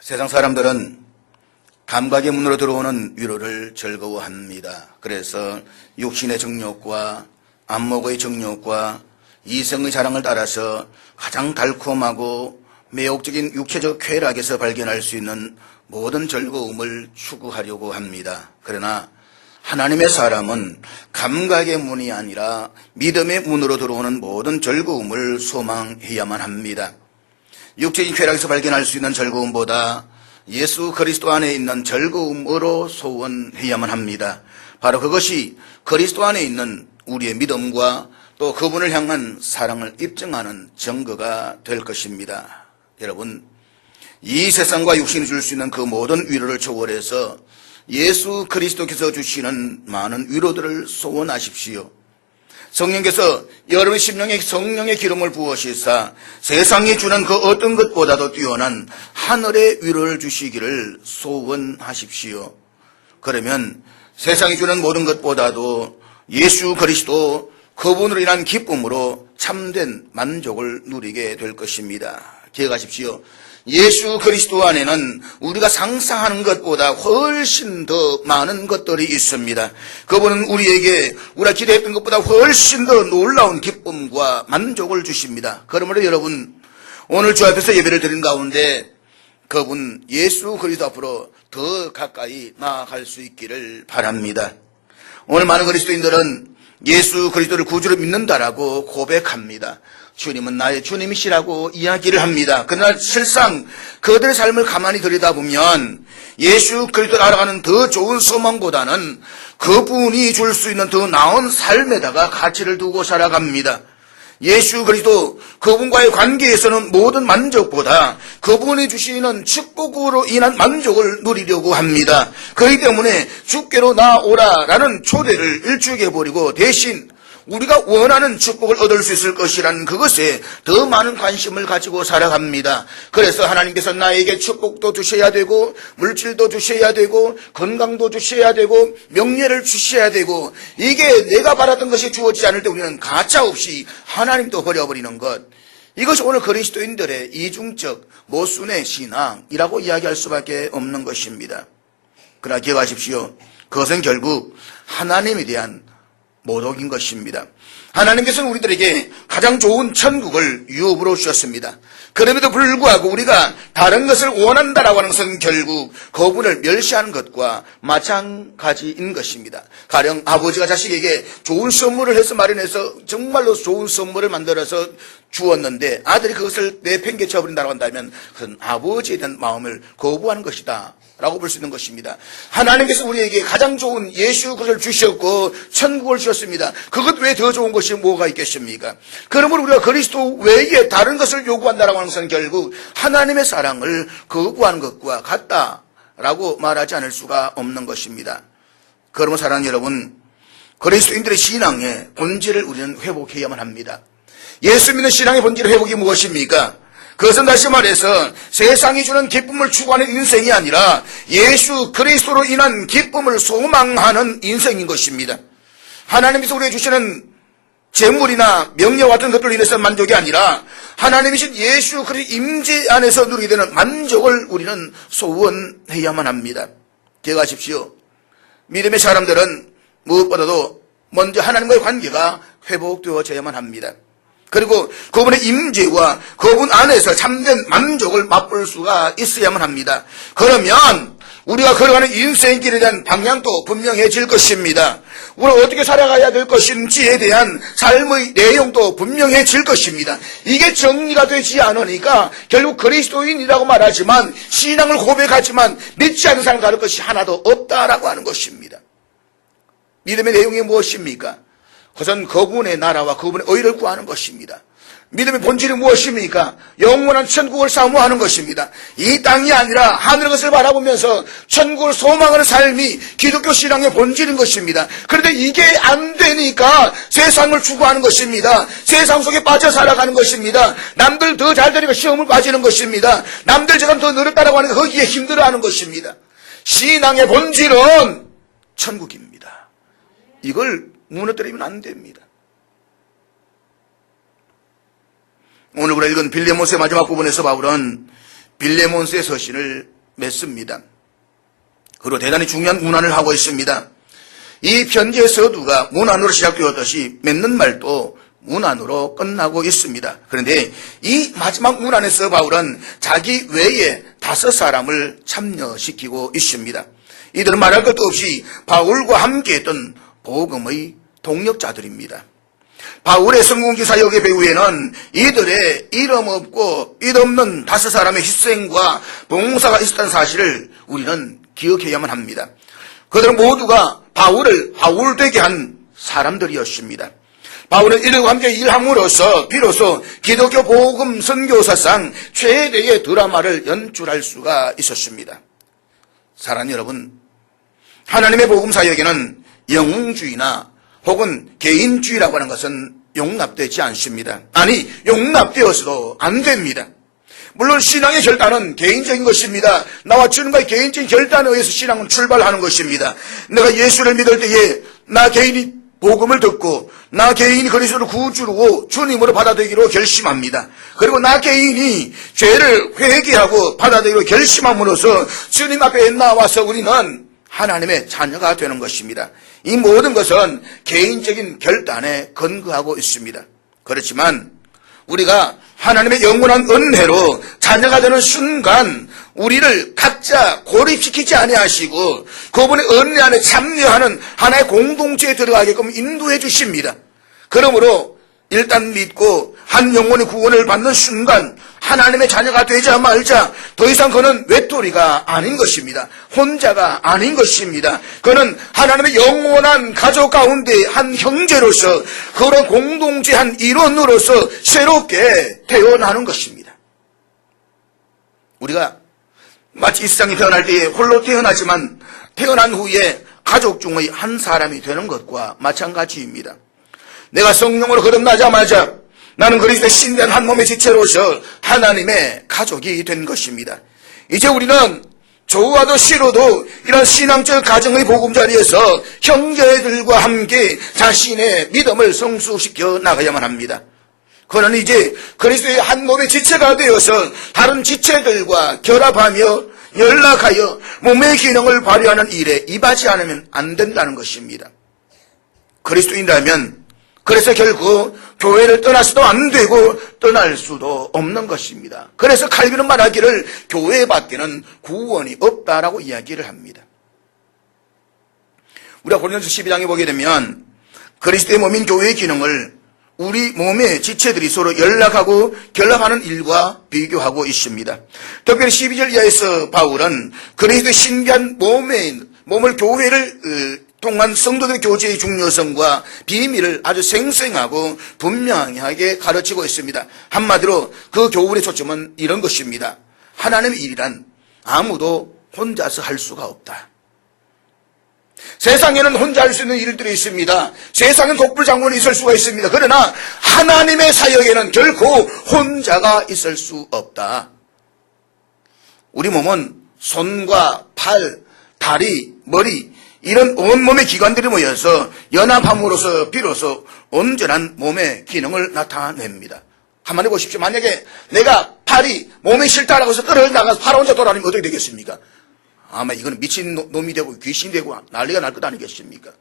세상 사람들은 감각의 문으로 들어오는 위로를 즐거워합니다. 그래서 육신의 정욕과 안목의 정욕과 이성의 자랑을 따라서 가장 달콤하고 매혹적인 육체적 쾌락에서 발견할 수 있는 모든 즐거움을 추구하려고 합니다. 그러나 하나님의 사람은 감각의 문이 아니라 믿음의 문으로 들어오는 모든 즐거움을 소망해야만 합니다. 육체적인 쾌락에서 발견할 수 있는 즐거움보다 예수 그리스도 안에 있는 즐거움으로 소원해야만 합니다. 바로 그것이 그리스도 안에 있는 우리의 믿음과 또 그분을 향한 사랑을 입증하는 증거가 될 것입니다. 여러분, 이 세상과 육신이 줄 수 있는 그 모든 위로를 초월해서 예수 그리스도께서 주시는 많은 위로들을 소원하십시오. 성령께서 여러분의 심령에 성령의 기름을 부으시사 세상이 주는 그 어떤 것보다도 뛰어난 하늘의 위로를 주시기를 소원하십시오. 그러면 세상이 주는 모든 것보다도 예수 그리스도 그분으로 인한 기쁨으로 참된 만족을 누리게 될 것입니다. 기억하십시오. 예수 그리스도 안에는 우리가 상상하는 것보다 훨씬 더 많은 것들이 있습니다. 그분은 우리에게 우리가 기대했던 것보다 훨씬 더 놀라운 기쁨과 만족을 주십니다. 그러므로 여러분, 오늘 주 앞에서 예배를 드린 가운데 그분 예수 그리스도 앞으로 더 가까이 나아갈 수 있기를 바랍니다. 오늘 많은 그리스도인들은 예수 그리스도를 구주로 믿는다라고 고백합니다. 주님은 나의 주님이시라고 이야기를 합니다. 그러나 실상 그들의 삶을 가만히 들여다보면 예수 그리스도를 알아가는 더 좋은 소망보다는 그분이 줄 수 있는 더 나은 삶에다가 가치를 두고 살아갑니다. 예수 그리스도 그분과의 관계에서는 모든 만족보다 그분이 주시는 축복으로 인한 만족을 누리려고 합니다. 그렇기 때문에 주께로 나오라라는 초대를 일축해버리고 대신 우리가 원하는 축복을 얻을 수 있을 것이라는 그것에 더 많은 관심을 가지고 살아갑니다. 그래서 하나님께서 나에게 축복도 주셔야 되고 물질도 주셔야 되고 건강도 주셔야 되고 명예를 주셔야 되고 이게 내가 바랐던 것이 주어지지 않을 때 우리는 가차없이 하나님도 버려버리는 것, 이것이 오늘 그리스도인들의 이중적 모순의 신앙이라고 이야기할 수밖에 없는 것입니다. 그러나 기억하십시오. 그것은 결국 하나님에 대한 모독인 것입니다. 하나님께서는 우리들에게 가장 좋은 천국을 유업으로 주셨습니다. 그럼에도 불구하고 우리가 다른 것을 원한다라고 하는 것은 결국 그분을 멸시하는 것과 마찬가지인 것입니다. 가령 아버지가 자식에게 좋은 선물을 해서 마련해서 정말로 좋은 선물을 만들어서 주었는데 아들이 그것을 내팽개쳐버린다고 한다면 그것은 아버지에 대한 마음을 거부하는 것이다 라고 볼 수 있는 것입니다. 하나님께서 우리에게 가장 좋은 예수 그리스도를 주셨고 천국을 주셨습니다. 그것 외에 더 좋은 것이 뭐가 있겠습니까? 그러므로 우리가 그리스도 외에 다른 것을 요구한다라고 하는 것은 결국 하나님의 사랑을 거부하는 것과 같다라고 말하지 않을 수가 없는 것입니다. 그러므로 사랑하는 여러분, 그리스도인들의 신앙의 본질을 우리는 회복해야만 합니다. 예수 믿는 신앙의 본질의 회복이 무엇입니까? 그것은 다시 말해서 세상이 주는 기쁨을 추구하는 인생이 아니라 예수 그리스도로 인한 기쁨을 소망하는 인생인 것입니다. 하나님께서 우리에게 주시는 재물이나 명예와 같은 것들로 인해서 만족이 아니라 하나님이신 예수 그리스도 임재 안에서 누리게 되는 만족을 우리는 소원해야만 합니다. 기억하십시오. 믿음의 사람들은 무엇보다도 먼저 하나님과의 관계가 회복되어져야만 합니다. 그리고 그분의 임재와 그분 안에서 참된 만족을 맛볼 수가 있어야만 합니다. 그러면 우리가 걸어가는 인생길에 대한 방향도 분명해질 것입니다. 우리가 어떻게 살아가야 될 것인지에 대한 삶의 내용도 분명해질 것입니다. 이게 정리가 되지 않으니까 결국 그리스도인이라고 말하지만 신앙을 고백하지만 믿지 않는 사람을 다룰 것이 하나도 없다라고 하는 것입니다. 믿음의 내용이 무엇입니까? 그것은 그분의 나라와 그분의 의를 구하는 것입니다. 믿음의 본질이 무엇입니까? 영원한 천국을 사모하는 것입니다. 이 땅이 아니라 하늘의 것을 바라보면서 천국을 소망하는 삶이 기독교 신앙의 본질인 것입니다. 그런데 이게 안 되니까 세상을 추구하는 것입니다. 세상 속에 빠져 살아가는 것입니다. 남들 더 잘 되니까 시험을 빠지는 것입니다. 남들처럼 더 늘었다라고 하니까 거기에 힘들어하는 것입니다. 신앙의 본질은 천국입니다. 이걸 무너뜨리면 안 됩니다. 오늘 우리가 읽은 빌레몬서의 마지막 부분에서 바울은 빌레몬스의 서신을 맺습니다. 그리고 대단히 중요한 문안을 하고 있습니다. 이 편지의 서두가 문안으로 시작되었듯이 맺는 말도 문안으로 끝나고 있습니다. 그런데 이 마지막 문안에서 바울은 자기 외에 5사람을 참여시키고 있습니다. 이들은 말할 것도 없이 바울과 함께했던 복음의 동력자들입니다. 바울의 성공기 사역의 배후에는 이들의 이름 없고 일 없는 5사람의 희생과 봉사가 있었다는 사실을 우리는 기억해야만 합니다. 그들은 모두가 바울을 바울되게 한 사람들이었습니다. 바울은 이들과 함께 일함으로써 비로소 기독교 복음 선교사상 최대의 드라마를 연출할 수가 있었습니다. 사랑하는 여러분, 하나님의 복음 사역에는 영웅주의나 혹은 개인주의라고 하는 것은 용납되지 않습니다. 아니, 용납되어서도 안 됩니다. 물론 신앙의 결단은 개인적인 것입니다. 나와 주님과의 개인적인 결단에 의해서 신앙은 출발하는 것입니다. 내가 예수를 믿을 때에 나 개인이 복음을 듣고 나 개인이 그리스도를 구주로 주님으로 받아들이기로 결심합니다. 그리고 나 개인이 죄를 회개하고 받아들이기로 결심함으로써 주님 앞에 나와서 우리는 하나님의 자녀가 되는 것입니다. 이 모든 것은 개인적인 결단에 근거하고 있습니다. 그렇지만 우리가 하나님의 영원한 은혜로 자녀가 되는 순간 우리를 각자 고립시키지 아니하시고 그분의 은혜 안에 참여하는 하나의 공동체에 들어가게끔 인도해 주십니다. 그러므로 일단 믿고 한 영혼의 구원을 받는 순간 하나님의 자녀가 되자 말자 더 이상 그는 외톨이가 아닌 것입니다. 혼자가 아닌 것입니다. 그는 하나님의 영원한 가족 가운데 한 형제로서 그런 공동체 한 일원으로서 새롭게 태어나는 것입니다. 우리가 마치 이 세상에 태어날 때에 홀로 태어나지만 태어난 후에 가족 중의 한 사람이 되는 것과 마찬가지입니다. 내가 성령으로 거듭나자마자 나는 그리스도의 신비한 한 몸의 지체로서 하나님의 가족이 된 것입니다. 이제 우리는 좋아도 싫어도 이런 신앙적 가정의 보금자리에서 형제들과 함께 자신의 믿음을 성숙시켜 나가야만 합니다. 그는 이제 그리스도의 한 몸의 지체가 되어서 다른 지체들과 결합하며 연락하여 몸의 기능을 발휘하는 일에 임하지 않으면 안 된다는 것입니다. 그리스도인이라면 그래서 결국 교회를 떠나서도 안 되고 떠날 수도 없는 것입니다. 그래서 칼빈은 말하기를 교회 밖에는 구원이 없다라고 이야기를 합니다. 우리가 고린도서 12장에 보게 되면 그리스도의 몸인 교회의 기능을 우리 몸의 지체들이 서로 연락하고 결합하는 일과 비교하고 있습니다. 특별히 12절 이하에서 바울은 그리스도의 신비한 몸을 교회를 통한 성도들의 교제의 중요성과 비밀을 아주 생생하고 분명하게 가르치고 있습니다. 한마디로 그 교훈의 초점은 이런 것입니다. 하나님의 일이란 아무도 혼자서 할 수가 없다. 세상에는 혼자 할 수 있는 일들이 있습니다. 세상엔 독불장군이 있을 수가 있습니다. 그러나 하나님의 사역에는 결코 혼자가 있을 수 없다. 우리 몸은 손과 팔, 다리, 머리 이런 온몸의 기관들이 모여서 연합함으로써 비로소 온전한 몸의 기능을 나타냅니다. 한번 해보십시오. 만약에 내가 팔이 몸이 싫다라고 해서 떨어져나가서 팔 혼자 돌아다니면 어떻게 되겠습니까? 아마 이거는 미친 놈이 되고 귀신이 되고 난리가 날 것 아니겠습니까?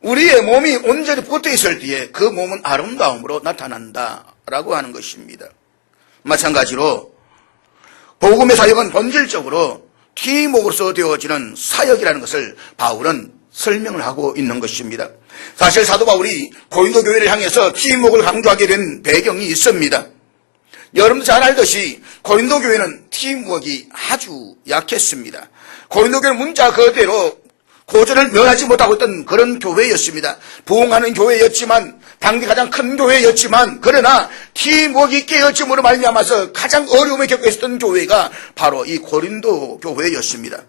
우리의 몸이 온전히 붙어 있을 때에 그 몸은 아름다움으로 나타난다라고 하는 것입니다. 마찬가지로 복음의 사역은 본질적으로 팀워크로서 되어지는 사역이라는 것을 바울은 설명을 하고 있는 것입니다. 사실 사도 바울이 고린도 교회를 향해서 팀워크를 강조하게 된 배경이 있습니다. 여러분도 잘 알듯이 고린도 교회는 팀워크가 아주 약했습니다. 고린도 교회는 문자 그대로 고전을 면하지 못하고 있던 그런 교회였습니다. 부흥하는 교회였지만 당대 가장 큰 교회였지만 그러나 팀워크가 깨어짐으로 말미암아서 가장 어려움을 겪고 있었던 교회가 바로 이 고린도 교회였습니다.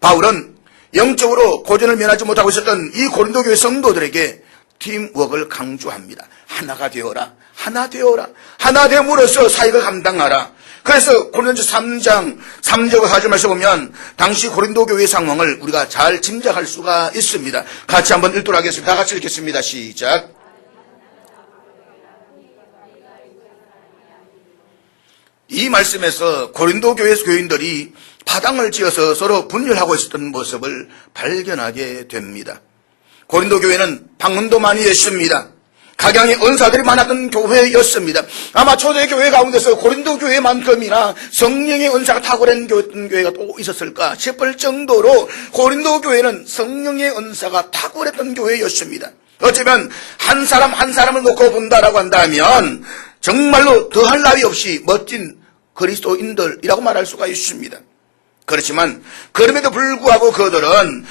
바울은 영적으로 고전을 면하지 못하고 있었던 이 고린도 교회 성도들에게 팀워크를 강조합니다. 하나가 되어라. 하나 되어라. 하나 됨으로써 사역을 감당하라. 그래서 고린도서 3장 3절과 4절 말씀 보면 당시 고린도 교회의 상황을 우리가 잘 짐작할 수가 있습니다. 같이 한번 읽도록 하겠습니다. 다 같이 읽겠습니다. 시작. 이 말씀에서 고린도 교회 교인들이 파당을 지어서 서로 분열하고 있었던 모습을 발견하게 됩니다. 고린도 교회는 방언도 많이 했습니다. 각양의 은사들이 많았던 교회였습니다. 아마 초대 교회 가운데서 고린도 교회만큼이나 성령의 은사가 탁월한 교회가 또 있었을까 싶을 정도로 고린도 교회는 성령의 은사가 탁월했던 교회였습니다. 어쩌면 한 사람 한 사람을 놓고 본다라고 한다면 정말로 더할 나위 없이 멋진 그리스도인들이라고 말할 수가 있습니다. 그렇지만 그럼에도 불구하고 그들은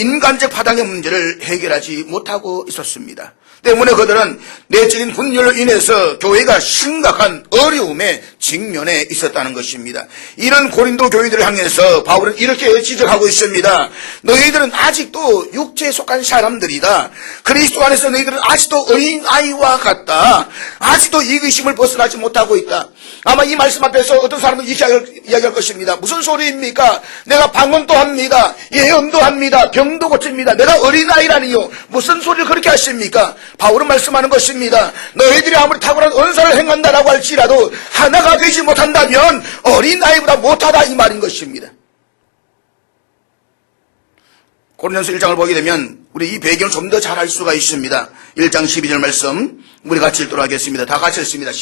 인간적 파당의 문제를 해결하지 못하고 있었습니다. 때문에 그들은 내적인 분열로 인해서 교회가 심각한 어려움에 직면해 있었다는 것입니다. 이런 고린도 교회들을 향해서 바울은 이렇게 지적하고 있습니다. 너희들은 아직도 육체에 속한 사람들이다. 그리스도 안에서 너희들은 아직도 어린아이와 같다. 아직도 이기심을 벗어나지 못하고 있다. 아마 이 말씀 앞에서 어떤 사람은 이야기할 것입니다. 무슨 소리입니까? 내가 방언도 합니다. 예언도 합니다. 병도 고칩니다. 내가 어린아이라니요. 무슨 소리를 그렇게 하십니까? 바울은 말씀하는 것입니다. 너희들이 아무리 탁월한 은사를 행한다라고 할지라도 하나가 되지 못한다면 어린아이보다 못하다 이 말인 것입니다. 고린도전서 1장을 보게 되면 우리 이 배경을 좀 더 잘 알 수가 있습니다. 1장 12절 말씀 우리 같이 읽도록 하겠습니다. 다 같이 읽습니다.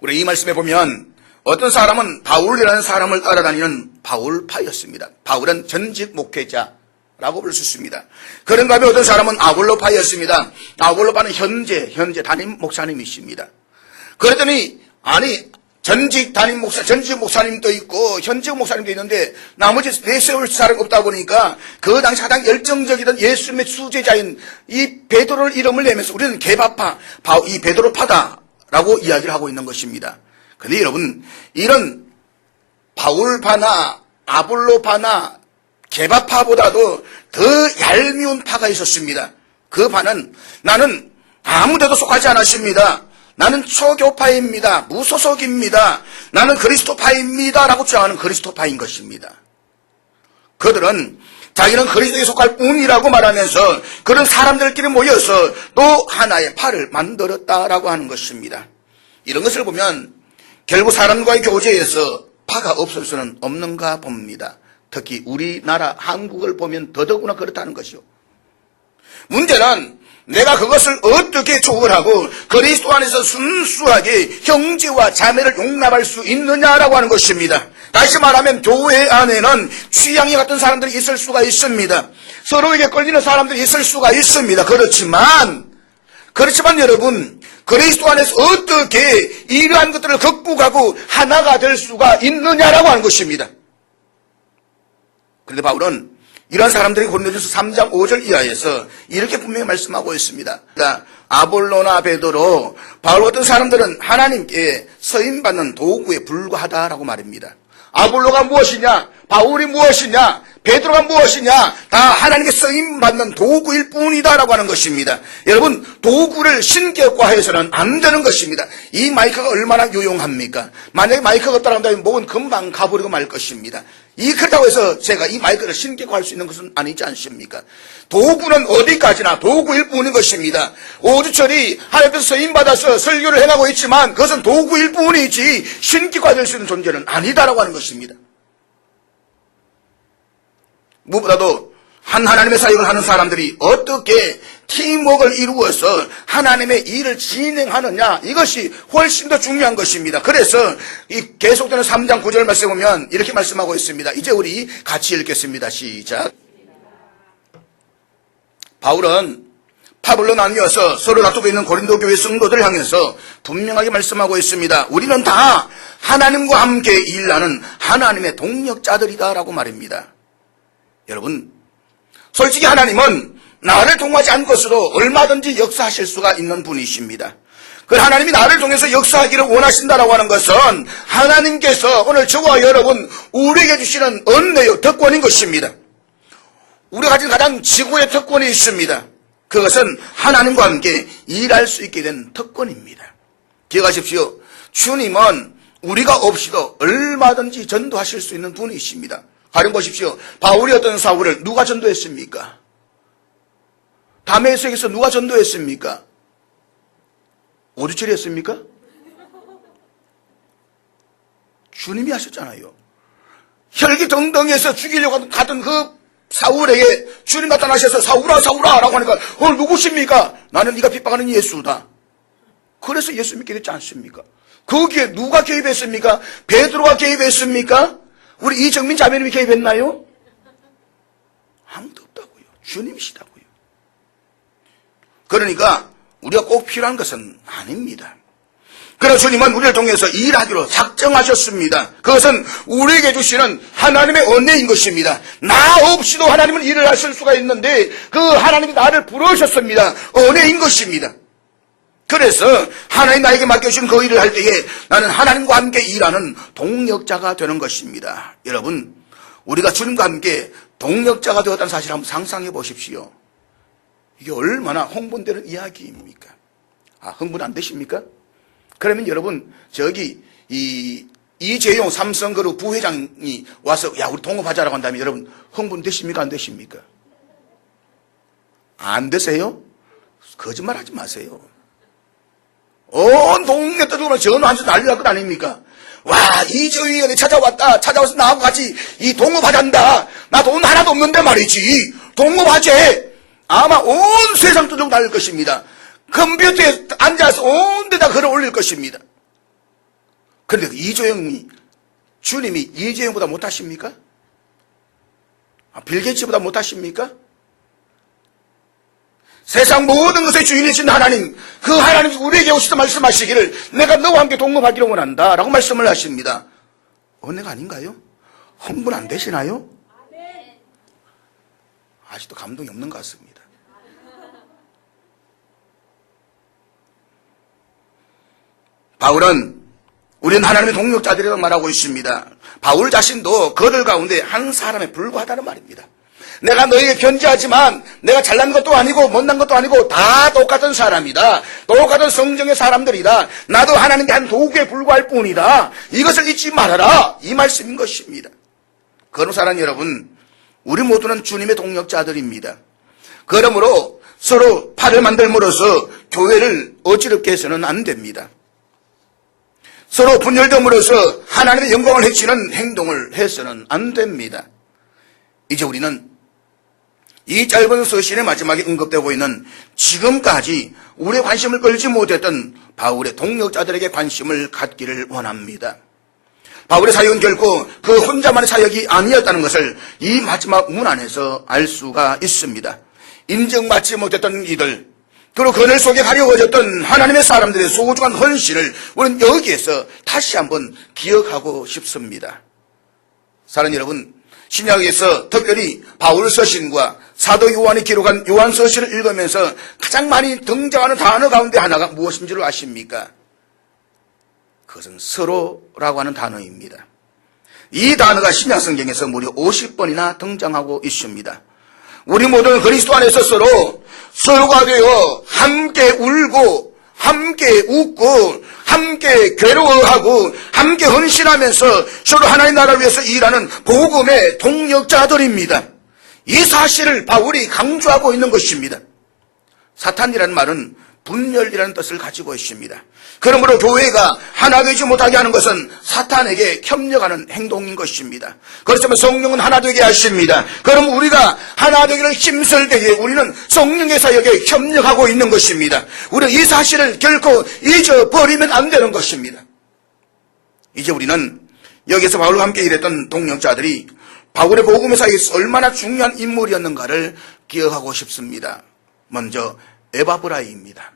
우리 이 말씀에 보면 어떤 사람은 바울이라는 사람을 따라다니는 바울파였습니다. 바울은 전직 목회자라고 볼 수 있습니다. 그런가 하면 어떤 사람은 아볼로파였습니다. 아볼로파는 현재 담임 목사님이십니다. 그랬더니 전직 목사님도 있고 현직 목사님도 있는데 나머지 내세울 사람이 없다 보니까 그 당시 가장 열정적이던 예수님의 수제자인 이 베드로를 이름을 내면서 우리는 개바파, 이 베드로파다라고 이야기를 하고 있는 것입니다. 그런데 여러분, 이런 바울파나 아볼로파나 개바파보다도 더 얄미운 파가 있었습니다. 그 파는 나는 아무데도 속하지 않았습니다. 나는 초교파입니다. 무소속입니다. 나는 그리스도파입니다. 라고 주장하는 그리스도파인 것입니다. 그들은 자기는 그리스도에 속할 뿐이라고 말하면서 그런 사람들끼리 모여서 또 하나의 파를 만들었다라고 하는 것입니다. 이런 것을 보면 결국 사람과의 교제에서 파가 없을 수는 없는가 봅니다. 특히 우리나라 한국을 보면 더더구나 그렇다는 것이요. 문제는 내가 그것을 어떻게 조언하고 그리스도 안에서 순수하게 형제와 자매를 용납할 수 있느냐라고 하는 것입니다. 다시 말하면 교회 안에는 취향이 같은 사람들이 있을 수가 있습니다. 서로에게 끌리는 사람들이 있을 수가 있습니다. 그렇지만 여러분, 그리스도 안에서 어떻게 이러한 것들을 극복하고 하나가 될 수가 있느냐라고 하는 것입니다. 그런데 바울은 이런 사람들이 고린도전서 3장 5절 이하에서 이렇게 분명히 말씀하고 있습니다. 아볼로나 베드로, 바울 같은 사람들은 하나님께 서임받는 도구에 불과하다라고 말입니다. 아볼로가 무엇이냐? 바울이 무엇이냐? 베드로가 무엇이냐? 다 하나님께 쓰임받는 도구일 뿐이다라고 하는 것입니다. 여러분, 도구를 신격화해서는 안 되는 것입니다. 이 마이크가 얼마나 유용합니까? 만약에 마이크가 없다고 한다면 목은 금방 가버리고 말 것입니다. 그렇다고 해서 제가 이 마이크를 신격화할 수 있는 것은 아니지 않습니까? 도구는 어디까지나 도구일 뿐인 것입니다. 오주철이 하나님께서 쓰임받아서 설교를 행하고 있지만 그것은 도구일 뿐이지 신격화될 수 있는 존재는 아니다라고 하는 것입니다. 무엇보다도 하나님의 사역을 하는 사람들이 어떻게 팀워크를 이루어서 하나님의 일을 진행하느냐, 이것이 훨씬 더 중요한 것입니다. 그래서 이 계속되는 3장 9절 말씀에 보면 이렇게 말씀하고 있습니다. 이제 우리 같이 읽겠습니다. 시작. 바울은 파블로 나뉘어서 서로 다투고 있는 고린도 교회 성도들을 향해서 분명하게 말씀하고 있습니다. 우리는 다 하나님과 함께 일하는 하나님의 동력자들이다라고 말입니다. 여러분, 솔직히 하나님은 나를 통하지 않고서도 얼마든지 역사하실 수가 있는 분이십니다. 그 하나님이 나를 통해서 역사하기를 원하신다라고 하는 것은 하나님께서 오늘 저와 여러분 우리에게 주시는 은혜요, 특권인 것입니다. 우리가 가진 가장 지구의 특권이 있습니다. 그것은 하나님과 함께 일할 수 있게 된 특권입니다. 기억하십시오. 주님은 우리가 없이도 얼마든지 전도하실 수 있는 분이십니다. 가령 보십시오. 바울이 어떤 사울을 누가 전도했습니까? 다메섹에서 누가 전도했습니까? 오주철이 했습니까? 주님이 하셨잖아요. 혈기 덩덩이에서 죽이려고 가던 그 사울에게 주님 나타나셔서 사울아 사울아 라고 하니까 누구십니까? 나는 네가 핍박하는 예수다. 그래서 예수 믿게 됐지 않습니까? 거기에 누가 개입했습니까? 베드로가 개입했습니까? 우리 이정민 자매님이 개입했나요? 아무도 없다고요. 주님이시다고요. 그러니까 우리가 꼭 필요한 것은 아닙니다. 그러나 주님은 우리를 통해서 일하기로 작정하셨습니다. 그것은 우리에게 주시는 하나님의 은혜인 것입니다. 나 없이도 하나님은 일을 하실 수가 있는데 그 하나님이 나를 부르셨습니다. 은혜인 것입니다. 그래서 하나님 나에게 맡겨주신 그 일을 할 때에 나는 하나님과 함께 일하는 동력자가 되는 것입니다. 여러분, 우리가 주님과 함께 동력자가 되었다는 사실을 한번 상상해 보십시오. 이게 얼마나 흥분되는 이야기입니까? 흥분 안 되십니까? 그러면 여러분, 저기 이재용 삼성그룹 부회장이 와서 야 우리 동업하자라고 한다면 여러분 흥분 되십니까? 안 되십니까? 안 되세요? 거짓말하지 마세요. 온 동네 떠들고 전화하면서 난리 날 것 아닙니까? 와, 이재용이 찾아왔다. 찾아와서 나하고 같이 이 동업하잔다. 나 돈 하나도 없는데 말이지. 동업하재. 아마 온 세상 떠들고 날릴 것입니다. 컴퓨터에 앉아서 온 데다 글을 올릴 것입니다. 그런데 이재용이, 주님이 이재용보다 못하십니까? 빌 게이츠보다 못하십니까? 세상 모든 것의 주인이신 하나님, 그 하나님이 우리에게 오셔서 말씀하시기를 내가 너와 함께 동업하기를 원한다 라고 말씀을 하십니다. 은혜가 아닌가요? 흥분 안 되시나요? 아직도 감동이 없는 것 같습니다. 바울은 우리는 하나님의 동력자들이라고 말하고 있습니다. 바울 자신도 그들 가운데 한 사람에 불과하다는 말입니다. 내가 너에게 견지하지만 내가 잘난 것도 아니고 못난 것도 아니고 다 똑같은 사람이다. 똑같은 성정의 사람들이다. 나도 하나님께 한 도구에 불과할 뿐이다. 이것을 잊지 말아라. 이 말씀인 것입니다. 그런 사람 여러분, 우리 모두는 주님의 동력자들입니다. 그러므로 서로 팔을 만들므로써 교회를 어지럽게 해서는 안 됩니다. 서로 분열됨으로써 하나님의 영광을 해치는 행동을 해서는 안 됩니다. 이제 우리는 이 짧은 서신의 마지막에 언급되고 있는 지금까지 우리의 관심을 끌지 못했던 바울의 동력자들에게 관심을 갖기를 원합니다. 바울의 사역은 결코 그 혼자만의 사역이 아니었다는 것을 이 마지막 문 안에서 알 수가 있습니다. 인정받지 못했던 이들, 그리고 그늘 속에 가려워졌던 하나님의 사람들의 소중한 헌신을 우리는 여기에서 다시 한번 기억하고 싶습니다. 사랑하는 여러분, 신약에서 특별히 바울 서신과 사도 요한이 기록한 요한 서신을 읽으면서 가장 많이 등장하는 단어 가운데 하나가 무엇인 줄 아십니까? 그것은 서로라고 하는 단어입니다. 이 단어가 신약 성경에서 무려 50번이나 등장하고 있습니다. 우리 모두는 그리스도 안에서 서로가 되어 함께 울고 함께 웃고 함께 괴로워하고 함께 헌신하면서 서로 하나님 나라를 위해서 일하는 복음의 동력자들입니다. 이 사실을 바울이 강조하고 있는 것입니다. 사탄이라는 말은 분열이라는 뜻을 가지고 있습니다. 그러므로 교회가 하나 되지 못하게 하는 것은 사탄에게 협력하는 행동인 것입니다. 그렇지만 성령은 하나 되게 하십니다. 그럼 우리가 하나 되기를 힘쓸 때에 우리는 성령의 사역에 협력하고 있는 것입니다. 우리는 이 사실을 결코 잊어버리면 안 되는 것입니다. 이제 우리는 여기서 바울과 함께 일했던 동력자들이 바울의 복음의 사역에서 얼마나 중요한 인물이었는가를 기억하고 싶습니다. 먼저 에바브라입니다.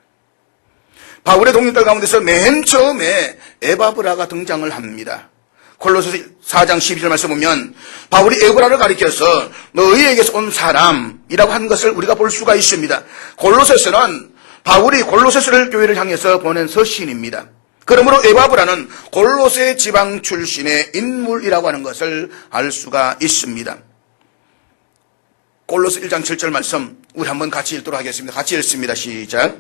바울의 동력들 가운데서 맨 처음에 에바브라가 등장을 합니다. 골로새 4장 12절 말씀 보면 바울이 에바브라를 가리켜서 너희에게서 온 사람이라고 한 것을 우리가 볼 수가 있습니다. 골로새서는 바울이 골로새서를 교회를 향해서 보낸 서신입니다. 그러므로 에바브라는 골로새 지방 출신의 인물이라고 하는 것을 알 수가 있습니다. 골로새 1장 7절 말씀 우리 한번 같이 읽도록 하겠습니다. 같이 읽습니다. 시작.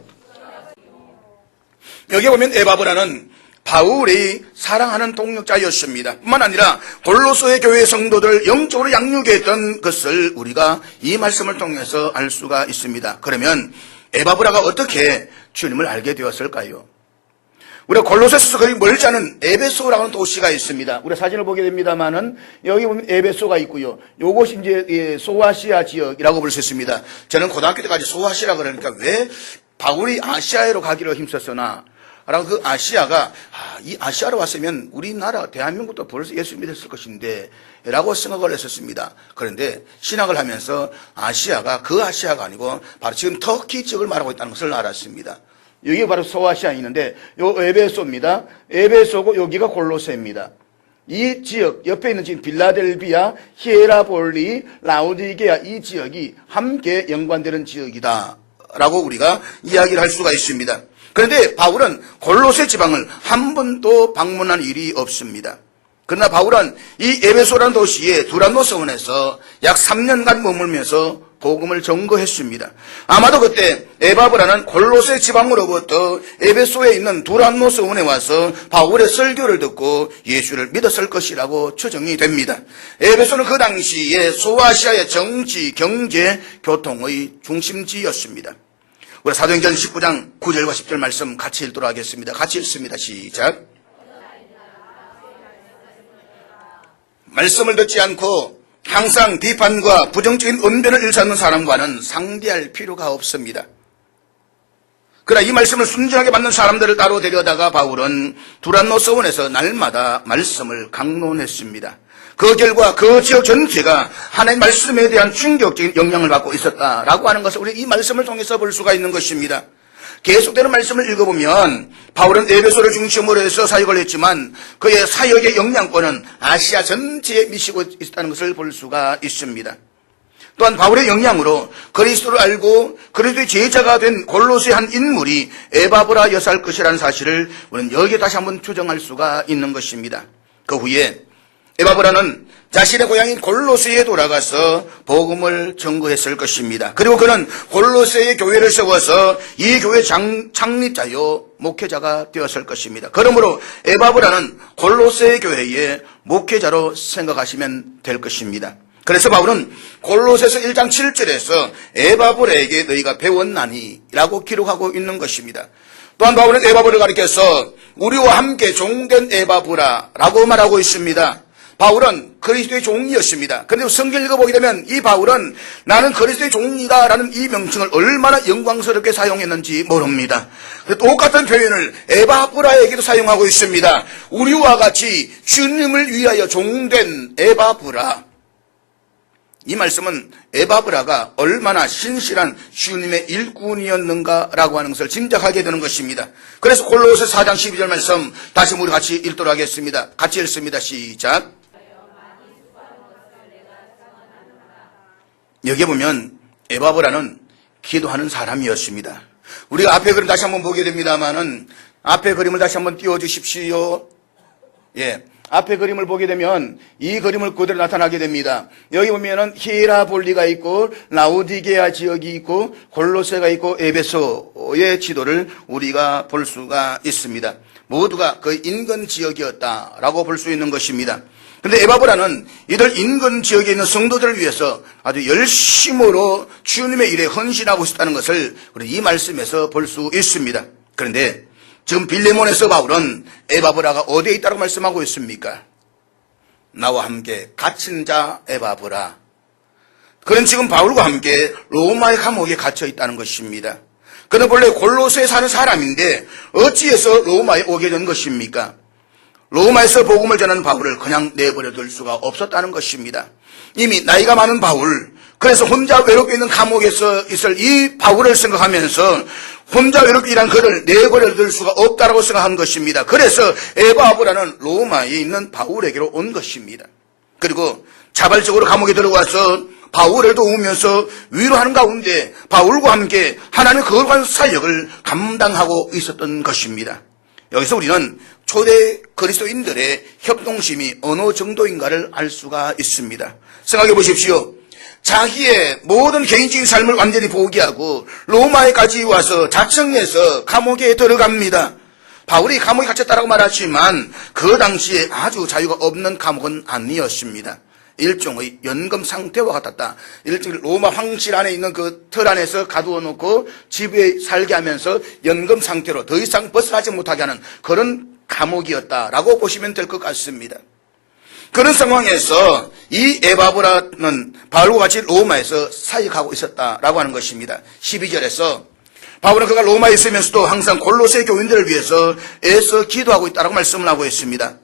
여기 보면 에바브라는 바울이 사랑하는 동력자였습니다. 뿐만 아니라 골로새 교회 성도들을 영적으로 양육했던 것을 우리가 이 말씀을 통해서 알 수가 있습니다. 그러면 에바브라가 어떻게 주님을 알게 되었을까요? 우리가 골로새서 거리 멀지 않은 에베소라는 도시가 있습니다. 우리가 사진을 보게 됩니다만은 여기 보면 에베소가 있고요. 요것이 이제 소아시아 지역이라고 볼 수 있습니다. 저는 고등학교 때까지 소아시아 그러니까 왜 바울이 아시아로 가기로 힘썼으나 라고 그 아시아가 이 아시아로 왔으면 우리나라 대한민국도 벌써 예수 믿었을 것인데 라고 생각을 했었습니다. 그런데 신학을 하면서 아시아가 그 아시아가 아니고 바로 지금 터키 지역을 말하고 있다는 것을 알았습니다. 여기 바로 소아시아에 있는데 요 에베소입니다. 에베소고 여기가 골로새입니다. 이 지역 옆에 있는 지금 빌라델비아, 히에라볼리, 라우디게아 이 지역이 함께 연관되는 지역이다 라고 우리가 이야기를 할 수가 있습니다. 그런데 바울은 골로새 지방을 한 번도 방문한 일이 없습니다. 그러나 바울은 이 에베소라는 도시에 두란노 서원에서 약 3년간 머물면서 복음을 전거했습니다. 아마도 그때 에바브라는 골로새 지방으로부터 에베소에 있는 두란노 서원에 와서 바울의 설교를 듣고 예수를 믿었을 것이라고 추정이 됩니다. 에베소는 그 당시에 소아시아의 정치, 경제, 교통의 중심지였습니다. 우리 사도행전 19장 9절과 10절 말씀 같이 읽도록 하겠습니다. 같이 읽습니다. 시작. 말씀을 듣지 않고 항상 비판과 부정적인 언변을 일삼는 사람과는 상대할 필요가 없습니다. 그러나 이 말씀을 순전하게 받는 사람들을 따로 데려다가 바울은 두란노 서원에서 날마다 말씀을 강론했습니다. 그 결과 그 지역 전체가 하나님 말씀에 대한 충격적인 영향을 받고 있었다라고 하는 것을 우리 이 말씀을 통해서 볼 수가 있는 것입니다. 계속되는 말씀을 읽어보면 바울은 에베소를 중심으로 해서 사역을 했지만 그의 사역의 영향권은 아시아 전체에 미치고 있다는 것을 볼 수가 있습니다. 또한 바울의 영향으로 그리스도를 알고 그리스도의 제자가 된 골로새 한 인물이 에바브라 여사일 것이라는 사실을 우리는 여기에 다시 한번 추정할 수가 있는 것입니다. 그 후에 에바브라는 자신의 고향인 골로새에 돌아가서 복음을 전거했을 것입니다. 그리고 그는 골로새의 교회를 세워서 이 교회 창립자요 목회자가 되었을 것입니다. 그러므로 에바브라는 골로새 교회의 목회자로 생각하시면 될 것입니다. 그래서 바울은 골로새서 1장 7절에서 에바브라에게 너희가 배웠나니 라고 기록하고 있는 것입니다. 또한 바울은 에바브라를 가리켜서 우리와 함께 종된 에바브라라고 말하고 있습니다. 바울은 그리스도의 종이었습니다. 그런데 성경 읽어보게 되면 이 바울은 나는 그리스도의 종이다라는 이 명칭을 얼마나 영광스럽게 사용했는지 모릅니다. 똑같은 표현을 에바브라에게도 사용하고 있습니다. 우리와 같이 주님을 위하여 종된 에바브라. 이 말씀은 에바브라가 얼마나 신실한 주님의 일꾼이었는가라고 하는 것을 짐작하게 되는 것입니다. 그래서 골로새 4장 12절 말씀 다시 우리 같이 읽도록 하겠습니다. 같이 읽습니다. 시작. 여기에 보면 에바브라는 기도하는 사람이었습니다. 우리가 앞에 그림 다시 한번 보게 됩니다만은 앞에 그림을 다시 한번 띄워주십시오. 예. 앞에 그림을 보게 되면 이 그림을 그대로 나타나게 됩니다. 여기 보면은 히에라볼리가 있고 라우디게아 지역이 있고 골로새가 있고 에베소의 지도를 우리가 볼 수가 있습니다. 모두가 그 인근 지역이었다라고 볼 수 있는 것입니다. 그런데 에바브라는 이들 인근 지역에 있는 성도들을 위해서 아주 열심으로 주님의 일에 헌신하고 있었다는 것을 우리 이 말씀에서 볼 수 있습니다. 그런데 지금 빌레몬에서 바울은 에바브라가 어디에 있다고 말씀하고 있습니까? 나와 함께 갇힌 자 에바브라. 그는 지금 바울과 함께 로마의 감옥에 갇혀 있다는 것입니다. 그는 본래 골로새에 사는 사람인데 어찌해서 로마에 오게 된 것입니까? 로마에서 복음을 전하는 바울을 그냥 내버려 둘 수가 없었다는 것입니다. 이미 나이가 많은 바울, 그래서 혼자 외롭게 있는 감옥에서 있을 이 바울을 생각하면서 혼자 외롭게 일한 그를 내버려 둘 수가 없다고 생각한 것입니다. 그래서 에바브라는 로마에 있는 바울에게로 온 것입니다. 그리고 자발적으로 감옥에 들어와서 바울을 도우면서 위로하는 가운데 바울과 함께 하나님의 거룩한 사역을 감당하고 있었던 것입니다. 여기서 우리는 초대 그리스도인들의 협동심이 어느 정도인가를 알 수가 있습니다. 생각해 보십시오. 자기의 모든 개인적인 삶을 완전히 포기하고 로마에까지 와서 자청해서 감옥에 들어갑니다. 바울이 감옥에 갇혔다라고 말하지만 그 당시에 아주 자유가 없는 감옥은 아니었습니다. 일종의 연금 상태와 같았다. 일종의 로마 황실 안에 있는 그 틀 안에서 가두어 놓고 집에 살게 하면서 연금 상태로 더 이상 벗어나지 못하게 하는 그런 감옥이었다라고 보시면 될 것 같습니다. 그런 상황에서 이 에바브라는 바울과 같이 로마에서 사역하고 있었다라고 하는 것입니다. 12절에서 바울은 그가 로마에 있으면서도 항상 골로새 교인들을 위해서 애써 기도하고 있다라고 말씀을 하고 있습니다.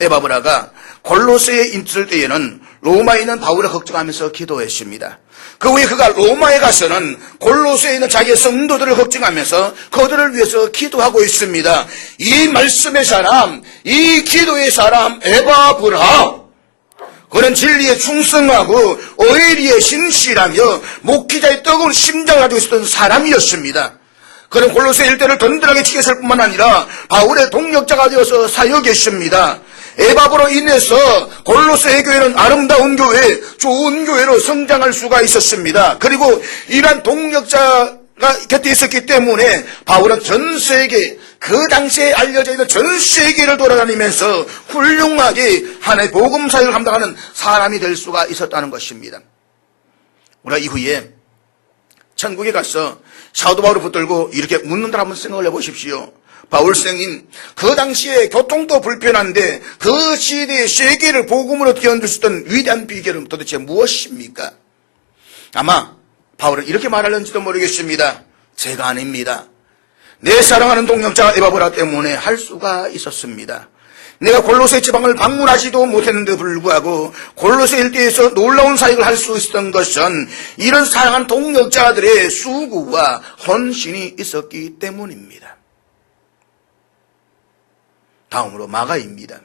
에바브라가 골로새에 있을 때에는 로마에 있는 바울을 걱정하면서 기도했습니다. 그 후에 그가 로마에 가서는 골로새에 있는 자기의 성도들을 걱정하면서 그들을 위해서 기도하고 있습니다. 이 말씀의 사람, 이 기도의 사람 에바브라, 그는 진리에 충성하고 의리에 신실하며 목회자의 뜨거운 심장을 가지고 있었던 사람이었습니다. 그는 골로새 일대를 든든하게 지켰을 뿐만 아니라 바울의 동력자가 되어서 사역했습니다. 에바브로 인해서 골로새 교회는 아름다운 교회, 좋은 교회로 성장할 수가 있었습니다. 그리고 이러한 동력자가 곁에 있었기 때문에 바울은 전 세계, 그 당시에 알려져 있는 전 세계를 돌아다니면서 훌륭하게 하나님의 복음 사역을 감당하는 사람이 될 수가 있었다는 것입니다. 우리가 이후에 천국에 가서 사도 바울을 붙들고 이렇게 묻는다 한번 생각을 해보십시오. 바울생인 그 당시에 교통도 불편한데 그 시대의 세계를 복음으로 뛰어들 수 있던 위대한 비결은 도대체 무엇입니까? 아마 바울은 이렇게 말하는지도 모르겠습니다. 제가 아닙니다. 내 사랑하는 동역자 에바브라 때문에 할 수가 있었습니다. 내가 골로새 지방을 방문하지도 못했는데 불구하고 골로새 일대에서 놀라운 사역을 할 수 있었던 것은 이런 사랑하는 동역자들의 수고와 헌신이 있었기 때문입니다. 다음으로 마가입니다.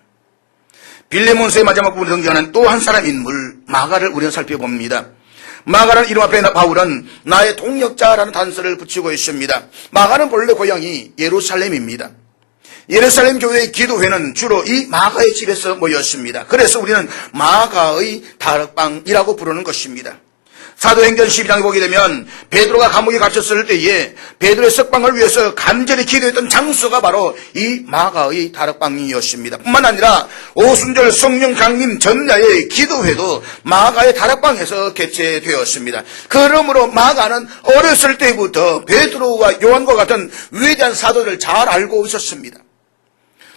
빌레몬서의 마지막 부분을 등장하는 또 한 사람 인물 마가를 우리는 살펴봅니다. 마가라는 이름 앞에 바울은 나의 동역자라는 단서를 붙이고 있습니다. 마가는 본래 고향이 예루살렘입니다. 예루살렘 교회의 기도회는 주로 이 마가의 집에서 모였습니다. 그래서 우리는 마가의 다락방이라고 부르는 것입니다. 사도행전 12장에 보게 되면 베드로가 감옥에 갇혔을 때에 베드로의 석방을 위해서 간절히 기도했던 장소가 바로 이 마가의 다락방이었습니다. 뿐만 아니라 오순절 성령 강림 전야의 기도회도 마가의 다락방에서 개최되었습니다. 그러므로 마가는 어렸을 때부터 베드로와 요한과 같은 위대한 사도를 잘 알고 있었습니다.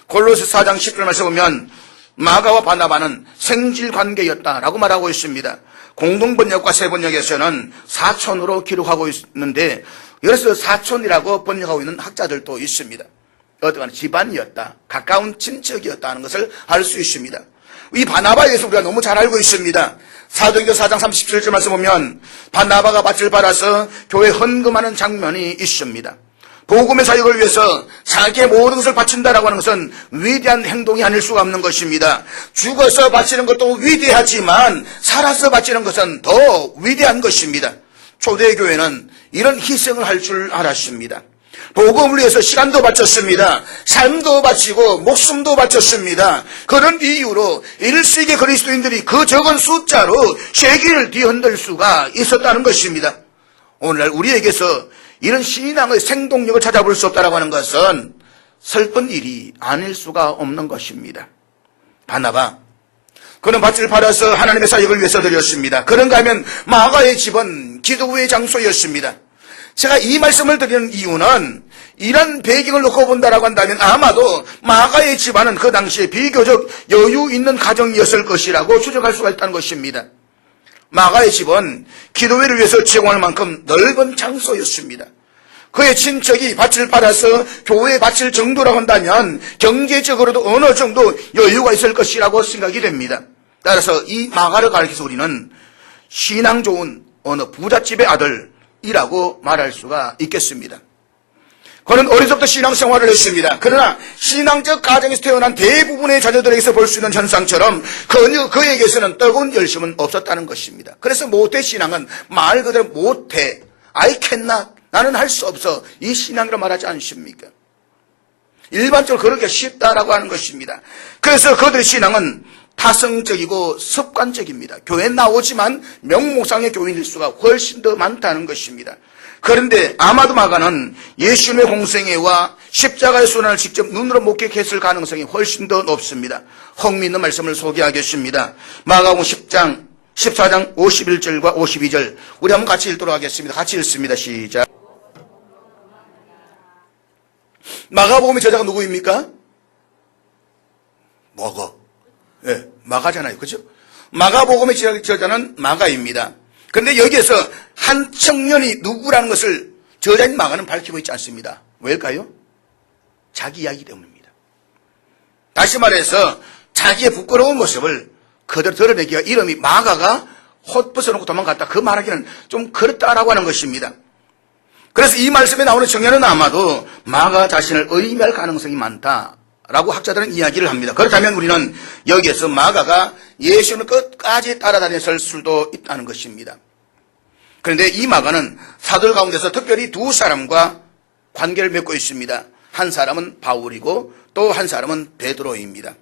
골로새 4장 10절 말씀 보면 마가와 바나바는 생질관계였다라고 말하고 있습니다. 공동번역과 새번역에서는 사촌으로 기록하고 있는데 그래서 사촌이라고 번역하고 있는 학자들도 있습니다. 어떠한 집안이었다, 가까운 친척이었다 하는 것을 알 수 있습니다. 이 바나바에 대해서 우리가 너무 잘 알고 있습니다. 사도행전 4장 37절 말씀 보면 바나바가 밭을 팔아서 교회 헌금하는 장면이 있습니다. 복음의 사역을 위해서 자기의 모든 것을 바친다라고 하는 것은 위대한 행동이 아닐 수가 없는 것입니다. 죽어서 바치는 것도 위대하지만 살아서 바치는 것은 더 위대한 것입니다. 초대교회는 이런 희생을 할 줄 알았습니다. 복음을 위해서 시간도 바쳤습니다. 삶도 바치고 목숨도 바쳤습니다. 그런 이유로 1세기 그리스도인들이 그 적은 숫자로 세계를 뒤흔들 수가 있었다는 것입니다. 오늘날 우리에게서 이런 신앙의 생동력을 찾아볼 수 없다고 하는 것은 슬픈 일이 아닐 수가 없는 것입니다. 바나바, 그는 밭을 팔아서 하나님의 사역을 위해서 드렸습니다. 그런가 하면 마가의 집은 기도의 장소였습니다. 제가 이 말씀을 드리는 이유는 이런 배경을 놓고 본다라고 한다면 아마도 마가의 집안은 그 당시에 비교적 여유 있는 가정이었을 것이라고 추정할 수가 있다는 것입니다. 마가의 집은 기도회를 위해서 제공할 만큼 넓은 장소였습니다. 그의 친척이 밭을 팔아서 교회에 바칠 정도라고 한다면 경제적으로도 어느 정도 여유가 있을 것이라고 생각이 됩니다. 따라서 이 마가를 가리켜서 우리는 신앙 좋은 어느 부잣집의 아들이라고 말할 수가 있겠습니다. 그는 어려서부터 신앙생활을 했습니다. 그러나 신앙적 가정에서 태어난 대부분의 자녀들에게서 볼 수 있는 현상처럼 그에게서는 뜨거운 열심은 없었다는 것입니다. 그래서 모태신앙은 말 그대로 모태, I cannot, 나는 할 수 없어, 이 신앙이라고 말하지 않습니까? 일반적으로 그렇게 쉽다라고 하는 것입니다. 그래서 그들의 신앙은 타성적이고 습관적입니다. 교회에 나오지만 명목상의 교인일 수가 훨씬 더 많다는 것입니다. 그런데 아마도 마가는 예수님의 공생애와 십자가의 순환을 직접 눈으로 목격했을 가능성이 훨씬 더 높습니다. 흥미있는 말씀을 소개하겠습니다. 마가복음 10장 14장 51절과 52절 우리 한번 같이 읽도록 하겠습니다. 같이 읽습니다. 시작. 마가복음의 저자가 누구입니까? 마가. 네, 마가잖아요. 그죠? 마가복음의 저자는 마가입니다. 그런데 여기에서 한 청년이 누구라는 것을 저자인 마가는 밝히고 있지 않습니다. 왜일까요? 자기 이야기 때문입니다. 다시 말해서 자기의 부끄러운 모습을 그대로 드러내기가 이름이 마가가 헛 벗어놓고 도망갔다. 그 말하기는 좀 그렇다라고 하는 것입니다. 그래서 이 말씀에 나오는 청년은 아마도 마가 자신을 의미할 가능성이 많다라고 학자들은 이야기를 합니다. 그렇다면 우리는 여기에서 마가가 예수님을 끝까지 따라다녔을 수도 있다는 것입니다. 그런데 이 마가는 사도들 가운데서 특별히 두 사람과 관계를 맺고 있습니다. 한 사람은 바울이고 또 한 사람은 베드로입니다.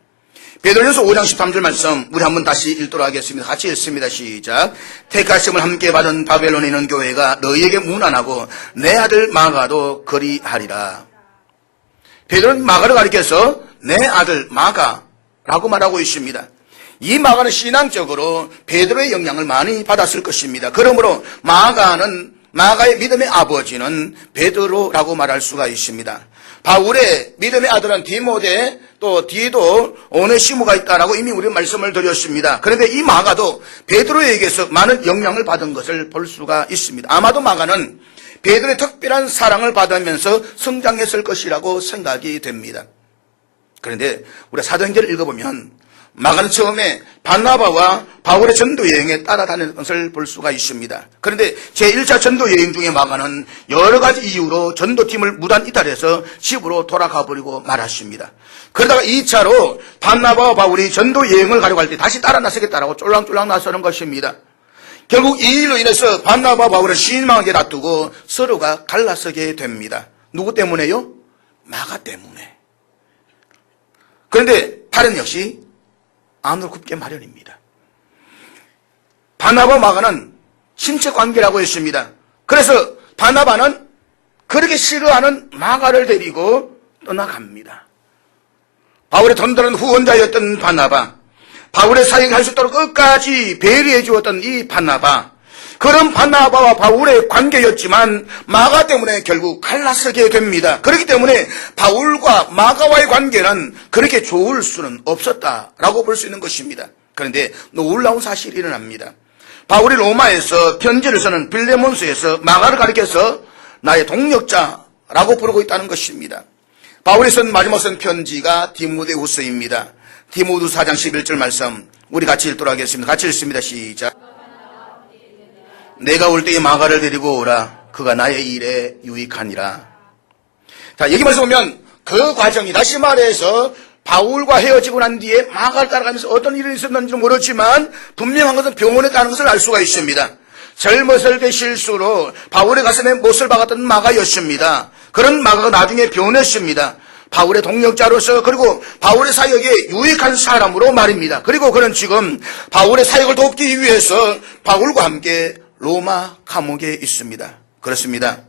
베드로전서 5장 13절 말씀 우리 한번 다시 읽도록 하겠습니다. 같이 읽습니다. 시작. 택하심을 함께 받은 바벨론에 있는 교회가 너희에게 문안하고 내 아들 마가도 그리하리라. 베드로는 마가를 가리켜서 내 아들 마가라고 말하고 있습니다. 이 마가는 신앙적으로 베드로의 영향을 많이 받았을 것입니다. 그러므로 마가의 믿음의 아버지는 베드로라고 말할 수가 있습니다. 바울의 믿음의 아들은 디모데 또 뒤에도 오네시모가 있다라고 이미 우리 말씀을 드렸습니다. 그런데 이 마가도 베드로에게서 많은 영향을 받은 것을 볼 수가 있습니다. 아마도 마가는 베드로의 특별한 사랑을 받으면서 성장했을 것이라고 생각이 됩니다. 그런데 우리가 사도행전을 읽어보면 마가는 처음에 바나바와 바울의 전도여행에 따라다니는 것을 볼 수가 있습니다. 그런데 제1차 전도여행 중에 마가는 여러 가지 이유로 전도팀을 무단 이탈해서 집으로 돌아가 버리고 말았습니다. 그러다가 2차로 바나바와 바울이 전도여행을 가려고 할 때 다시 따라 나서겠다라고 쫄랑쫄랑 나서는 것입니다. 결국 이 일로 인해서 바나바와 바울은 실망하게 놔두고 서로가 갈라서게 됩니다. 누구 때문에요? 마가 때문에. 그런데 팔은 역시 안으로 굽게 마련입니다. 바나바 마가는 친척 관계라고 했습니다. 그래서 바나바는 그렇게 싫어하는 마가를 데리고 떠나갑니다. 바울의 든든한 후원자였던 바나바, 바울의 사역을 할 수 있도록 끝까지 배려해 주었던 이 바나바, 그런 바나바와 바울의 관계였지만 마가 때문에 결국 갈라서게 됩니다. 그렇기 때문에 바울과 마가와의 관계는 그렇게 좋을 수는 없었다라고 볼 수 있는 것입니다. 그런데 놀라운 사실이 일어납니다. 바울이 로마에서 편지를 쓰는 빌레몬스에서 마가를 가리켜서 나의 동력자라고 부르고 있다는 것입니다. 바울이 쓴 마지막 쓴 편지가 디모데후서입니다. 디모데후서 4장 11절 말씀 우리 같이 읽도록 하겠습니다. 같이 읽습니다. 시작. 내가 올 때에 마가를 데리고 오라. 그가 나의 일에 유익하니라. 자, 여기 말씀 보면 그 과정이 다시 말해서 바울과 헤어지고 난 뒤에 마가를 따라가면서 어떤 일이 있었는지는 모르지만 분명한 것은 병원에 가는 것을 알 수가 있습니다. 젊었을 때 실수로 바울의 가슴에 못을 박았던 마가였습니다. 그런 마가가 나중에 변했습니다. 바울의 동력자로서 그리고 바울의 사역에 유익한 사람으로 말입니다. 그리고 그는 지금 바울의 사역을 돕기 위해서 바울과 함께 로마 감옥에 있습니다. 그렇습니다.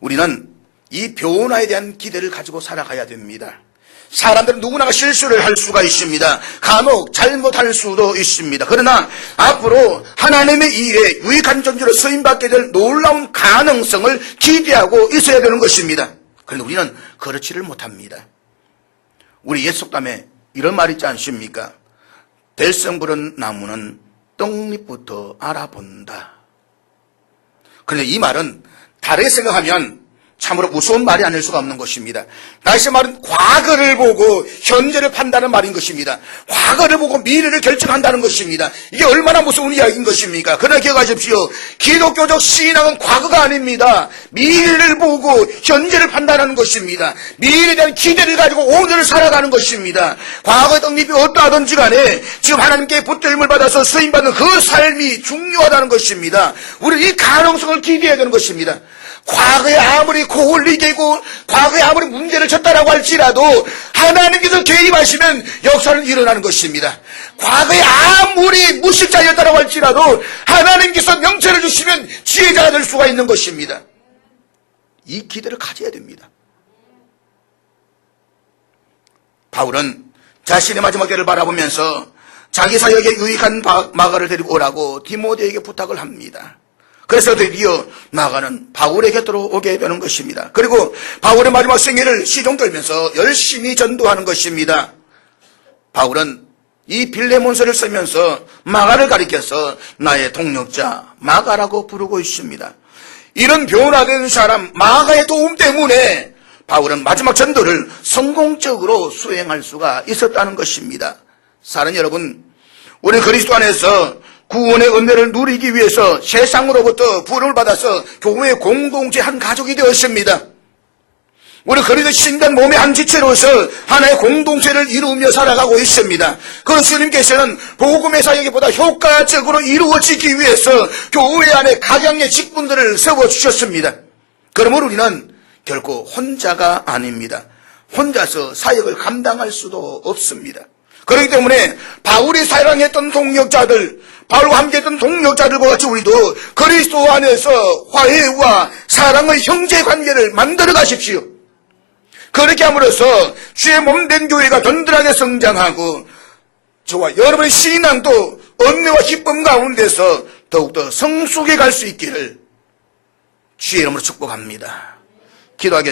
우리는 이 변화에 대한 기대를 가지고 살아가야 됩니다. 사람들은 누구나 실수를 할 수가 있습니다. 간혹 잘못할 수도 있습니다. 그러나 앞으로 하나님의 일에 유익한 존재로 쓰임받게 될 놀라운 가능성을 기대하고 있어야 되는 것입니다. 그런데 우리는 그렇지를 못합니다. 우리 옛 속담에 이런 말 있지 않습니까? 될성 부른 나무는 떡잎부터 알아본다. 그런데 이 말은 다르게 생각하면 참으로 무서운 말이 아닐 수가 없는 것입니다. 다시 말은 과거를 보고 현재를 판다는 말인 것입니다. 과거를 보고 미래를 결정한다는 것입니다. 이게 얼마나 무서운 이야기인 것입니까? 그러나 기억하십시오. 기독교적 신앙은 과거가 아닙니다. 미래를 보고 현재를 판단하는 것입니다. 미래에 대한 기대를 가지고 오늘을 살아가는 것입니다. 과거의 떡잎이 어떠하든지 간에 지금 하나님께 붙들림을 받아서 쓰임받는 그 삶이 중요하다는 것입니다. 우리는 이 가능성을 기대해야 되는 것입니다. 과거에 아무리 고울리 되고 과거에 아무리 문제를 졌다라고 할지라도 하나님께서 개입하시면 역사는 일어나는 것입니다. 과거에 아무리 무식자였다라고 할지라도 하나님께서 명철을 주시면 지혜자가 될 수가 있는 것입니다. 이 기대를 가져야 됩니다. 바울은 자신의 마지막 때를 바라보면서 자기 사역에 유익한 마가를 데리고 오라고 디모데에게 부탁을 합니다. 그래서 드디어 마가는 바울의 곁으로 오게 되는 것입니다. 그리고 바울의 마지막 생애를 시종 떨면서 열심히 전도하는 것입니다. 바울은 이 빌레몬서를 쓰면서 마가를 가리켜서 나의 동력자 마가라고 부르고 있습니다. 이런 변화된 사람 마가의 도움 때문에 바울은 마지막 전도를 성공적으로 수행할 수가 있었다는 것입니다. 사랑하는 여러분, 우리 그리스도 안에서 구원의 은혜를 누리기 위해서 세상으로부터 부름을 받아서 교회 공동체 한 가족이 되었습니다. 우리 그리스도 신간 몸의 한 지체로서 하나의 공동체를 이루며 살아가고 있습니다. 그래서 주님께서는 복음의 사역보다 효과적으로 이루어지기 위해서 교회 안에 각양의 직분들을 세워주셨습니다. 그러므로 우리는 결코 혼자가 아닙니다. 혼자서 사역을 감당할 수도 없습니다. 그렇기 때문에 바울이 사랑했던 동역자들, 바울과 함께했던 동역자들과 같이 우리도 그리스도 안에서 화해와 사랑의 형제관계를 만들어 가십시오. 그렇게 함으로써 주의 몸된 교회가 든든하게 성장하고 저와 여러분의 신앙도 은혜와 기쁨 가운데서 더욱더 성숙해 갈 수 있기를 주의 이름으로 축복합니다. 기도하겠습니다.